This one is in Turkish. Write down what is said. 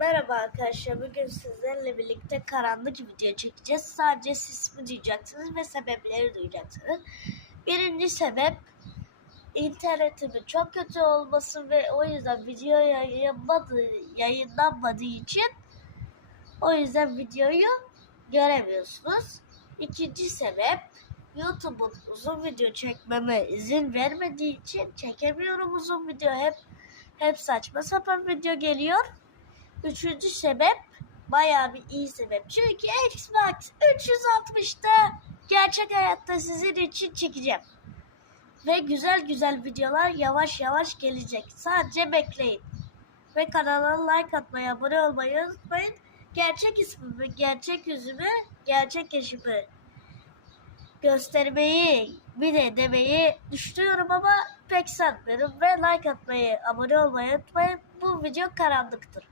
Merhaba arkadaşlar. Bugün sizlerle birlikte karanlık video çekeceğiz. Sadece sismi duyacaksınız ve sebepleri duyacaksınız. Birinci sebep internetimin çok kötü olması ve o yüzden video yayınlanmadığı, yayınlanmadığı için o yüzden videoyu göremiyorsunuz. İkinci sebep YouTube'un uzun video çekmeme izin vermediği için çekemiyorum uzun video. Hep hep saçma sapan video geliyor. Üçüncü sebep bayağı bir iyi sebep. Çünkü Xbox 360'da gerçek hayatta sizin için çekeceğim. Ve güzel güzel videolar yavaş yavaş gelecek. Sadece bekleyin. Ve kanala like atmayı, abone olmayı unutmayın. Gerçek ismimi, gerçek yüzümü, gerçek eşimi göstermeyi, bir de demeyi düşünüyorum ama pek sanmıyorum. Ve like atmayı, abone olmayı unutmayın. Bu video karanlıktır.